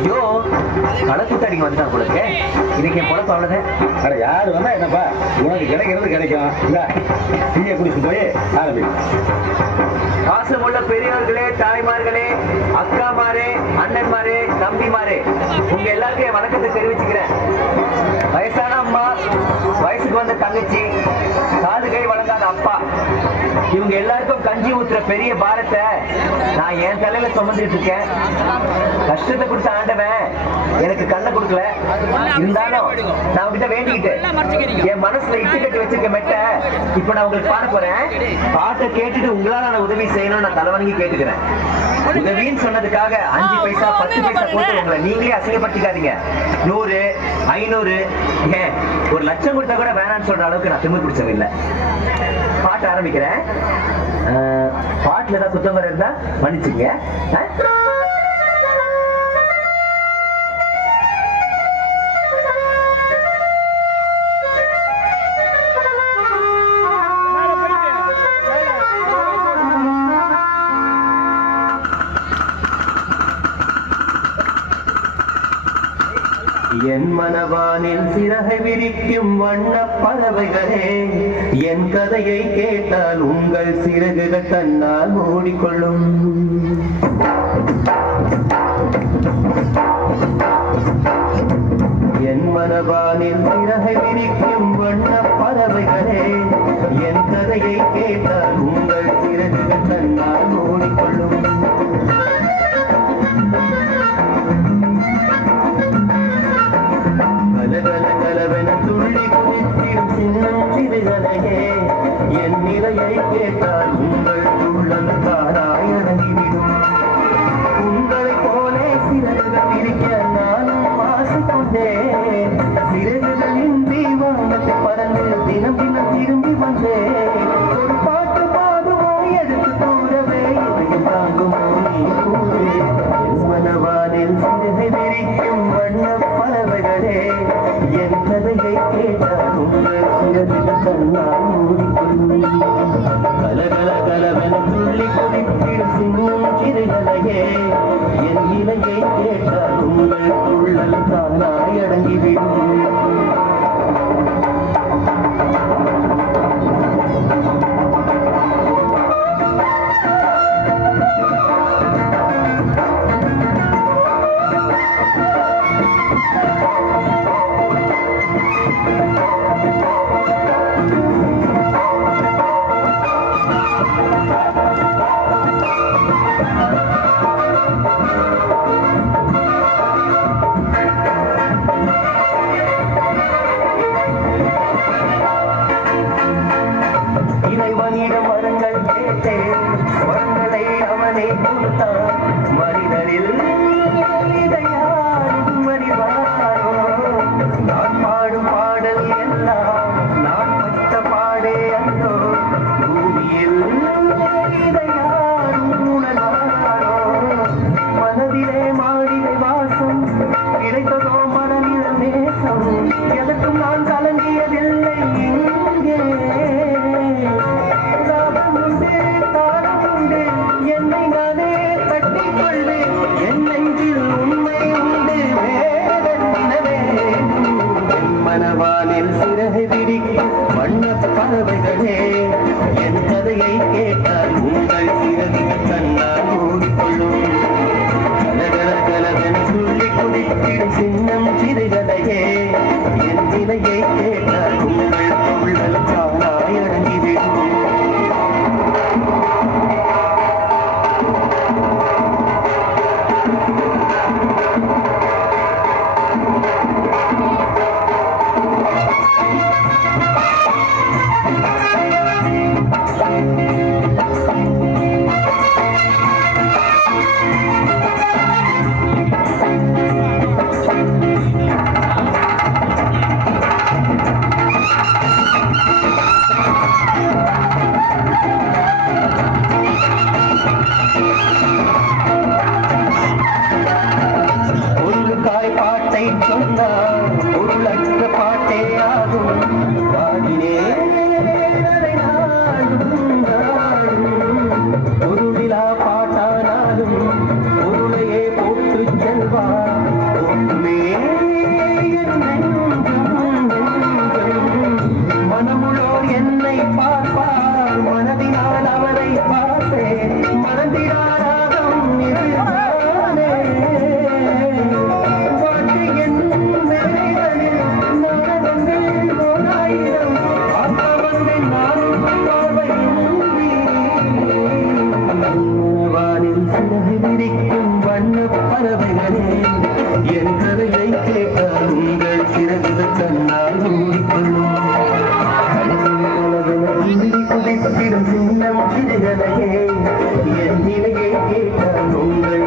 ஐயோ களக்கூட்டாடிங்க வந்துட்டா போலக்கு. இன்னைக்கு என் பொழப்பு அவ்வளவுதான். அட யாரு வந்தா என்னப்பா, உனக்கு கிடைக்கிறது கிடைக்கும். டீயை குடிச்சு போய் ஆரம்பிக்கும். பாசமுள்ள பெரியவர்களே, தாய்மார்களே, அக்காமாரே, அண்ணன்மாரே, தம்பிமாரே, உங்க எல்லாருக்கும் என் வணக்கத்தை தெரிவிச்சுக்கிறேன். வயசான அம்மா, வயசுக்கு வந்த தங்கச்சி, காது கை வழங்காத அப்பா, இவங்க எல்லாருக்கும் கஞ்சி ஊத்துற பெரிய பாரத்தை நான் என் தலையில சுமந்துட்டு இருக்கேன். கஷ்டத்தை கொடுத்த ஆண்டவன் எனக்கு கண்ணை கொடுக்கல. இருந்தாலும் நான் உங்ககிட்ட வேண்டிக்கிட்டு என் மனசுல இட்டு கட்டி வச்சிருக்க மெட்ட இப்ப நான் உங்களுக்கு பாட போறேன். பாட்டை கேட்டுட்டு உங்களால நான் உதவி செய்யணும் நான் தலைவணங்கி கேட்டுக்கிறேன். உதவின்னு சொன்னதுக்காக 5 பைசா 10 பைசா போட்டு உங்களை நீங்களே அசிங்கப்படுத்திக்காதீங்க. 100, 500, ஏன் 1 லட்சம் கொடுத்தா கூட வேணான்னு சொல்ற அளவுக்கு நான் திமிரு பிடிச்சது இல்லை. பாட்டு ஆரம்பிக்கிறேன். பாட்டுல ஏதாவது குத்தம் வர இருந்தா மன்னிச்சுங்க. என் மனவானில் சிறகை விரிக்கும் வண்ண பறவைகளே, என் கதையை கேட்டால் உங்கள் சிறகுகள் தன்னால் மூடிக்கொள்ளும். என் மனவானில் சிறகை விரிக்கும் வண்ண பறவைகளே, என் கதையை கேட்டால் உங்கள் சிறகுகள் தன்னால் மூடிக்கொள்ளும். கலகலகலவென துள்ளி குதித்திடும் சின்னம் சிறுகலையே, என் நிலையை கேட்டால் உங்கள் உள்ளம் தானாய் அடங்கிவிடும். உங்களை போலே சிறகுகள் இருக்க நானும் ஆசைக்கொண்டேன். சிறகுகள் இன்றி வானத்தை பறந்து தினம் தினம் திரும்பி வந்தேன். ஒரு பாட்டு பாடுவோ எடுத்து கூறவே இதயம் தாங்குமோ நீ கூறு. மனவானில் சிறகை விரிக்கும் வண்ண பறவைகளே, என் கதையை கேட்டால் உங்கள் சிறகுகள் தன்னால் மூடிக்கொள்ளும். கலகலகலவென துள்ளி குதித்திடும் சின்னம் சிறுகலையே, என் இலையை கேட்டால் உங்கள் துள்ளல் தானாய் அடங்கிவிடும். துடிப்பதும் குதிப்பதிடும் சின்னம் சிறுகலையே என் நிலையை கேட்டால் உங்கள்